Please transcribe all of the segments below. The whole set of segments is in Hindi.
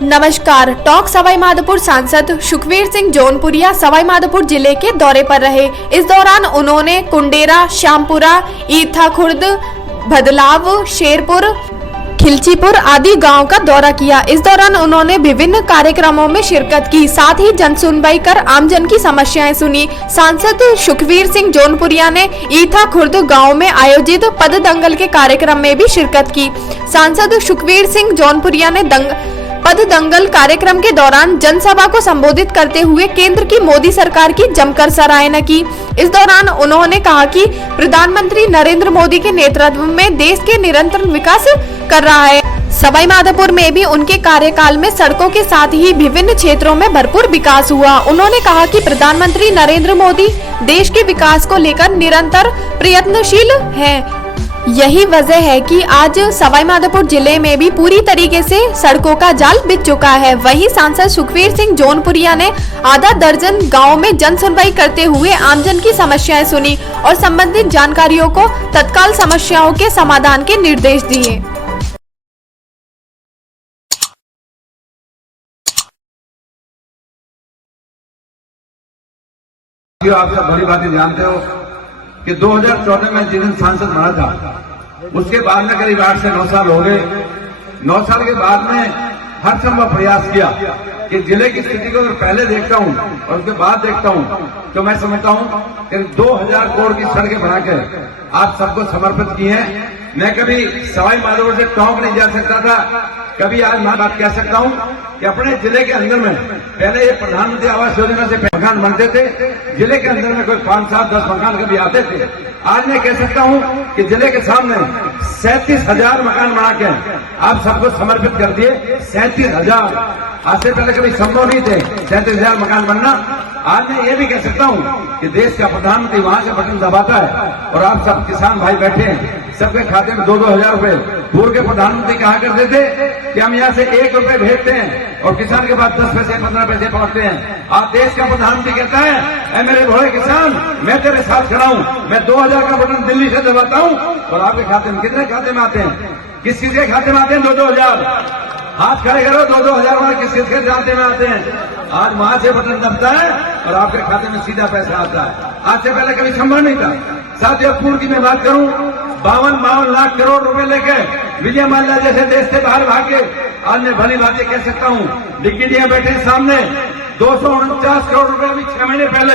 नमस्कार। टॉक सवाई माधोपुर सांसद सुखवीर सिंह जौनपुरिया सवाई माधोपुर जिले के दौरे पर रहे। इस दौरान उन्होंने कुंडेरा, श्यामपुरा, ईथा खुर्द, भदलाव, शेरपुर, खिलचीपुर आदि गांव का दौरा किया। इस दौरान उन्होंने विभिन्न कार्यक्रमों में शिरकत की, साथ ही जन सुनवाई कर आमजन की समस्याएं सुनी। सांसद सुखवीर सिंह जौनपुरिया ने ईथा खुर्द गांव में आयोजित पद दंगल के कार्यक्रम में भी शिरकत की। सांसद सुखवीर सिंह जौनपुरिया ने पद दंगल कार्यक्रम के दौरान जनसभा को संबोधित करते हुए केंद्र की मोदी सरकार की जमकर सराहना की। इस दौरान उन्होंने कहा कि प्रधानमंत्री नरेंद्र मोदी के नेतृत्व में देश के निरंतर विकास कर रहा है। सवाई माधोपुर में भी उनके कार्यकाल में सड़कों के साथ ही विभिन्न क्षेत्रों में भरपूर विकास हुआ। उन्होंने कहा कि प्रधानमंत्री नरेंद्र मोदी देश के विकास को लेकर निरंतर प्रयत्नशील हैं। यही वजह है कि आज सवाई माधोपुर जिले में भी पूरी तरीके से सड़कों का जाल बिछ चुका है। वहीं सांसद सुखवीर सिंह जौनपुरिया ने आधा दर्जन गांव में जन सुनवाई करते हुए आमजन की समस्याएं सुनी और संबंधित जानकारियों को तत्काल समस्याओं के समाधान के निर्देश दिए। आप सब बड़ी बातें जानते हो कि 2014 में जिस दिन सांसद बना था उसके बाद में करीब 8 से 9 साल हो गए। 9 साल के बाद में हर संभव प्रयास किया कि जिले की स्थिति को अगर पहले देखता हूं और उसके बाद देखता हूं तो मैं समझता हूं कि 2000 करोड़ की सड़कें बनाकर आप सबको समर्पित की हैं। मैं कभी सवाई माधोपुर से टोंक नहीं जा सकता था, कभी आज मैं बात कह सकता हूं कि अपने जिले के अंदर में पहले ये प्रधानमंत्री आवास योजना से मकान बनते थे, जिले के अंदर में कोई 5, 7, 10 मकान कभी आते थे। आज मैं कह सकता हूं कि जिले के सामने 37,000 मकान बना के आप सबको समर्पित कर दिए। 37,000 आज से पहले कभी संभव नहीं थे 37,000 मकान बनना। आज मैं ये भी कह सकता हूं कि देश का प्रधानमंत्री वहां से बटन दबाता है और आप सब किसान भाई बैठे हैं, सबके खाते में 2-2 हजार रुपए। पूर्व के प्रधानमंत्री कहा करते थे कि हम यहाँ से 1 रुपए भेजते हैं और किसान के पास 10 पैसे 15 पैसे पहुंचते हैं। आज देश का प्रधानमंत्री कहता है, मेरे भोले किसान, मैं तेरे साथ खड़ा हूं, मैं 2000 का बटन दिल्ली से दबाता हूं और आपके खाते में कितने खाते में आते हैं? किस किस के खाते में आते हैं? 2-2 हजार। हाथ खड़े करो, 2-2 हजार वाले किस किस के खाते में आते हैं? आज वहां से बटन दबता है और आपके खाते में सीधा पैसा आता है। आज से पहले कभी संभव नहीं था। साथियों, पूर्व की मैं बात करूं, 52 लाख करोड़ रुपए लेकर विजय माल्या जैसे देश से बाहर भागे। आज मैं भली बातें कह सकता हूं, डिग्रियां बैठे सामने 249 करोड़ रुपए अभी 6 महीने पहले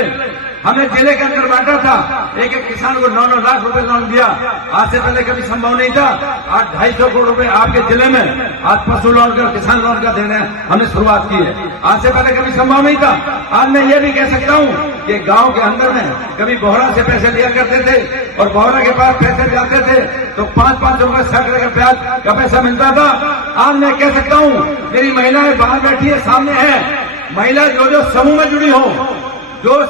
हमने जिले के अंदर बांटा था। एक किसान को 9-9 लाख रुपए लोन दिया। आज से पहले कभी संभव नहीं था। आज 250 करोड़ रुपए आपके जिले में आज पशु लोन का, किसान लोन का देने हमने शुरुआत की है। आज से पहले कभी संभव नहीं था। आज मैं ये भी कह सकता हूं कि गांव के अंदर में कभी बोहरा से पैसे लिया करते थे और बोहरा के पास पैसे जाते थे तो 5-5 रुपए 60 का ब्याज का पैसा मिलता था। आज मैं कह सकता हूं, मेरी महिलाएं बाहर बैठी है, सामने है, महिला जो समूह में जुड़ी हो, जो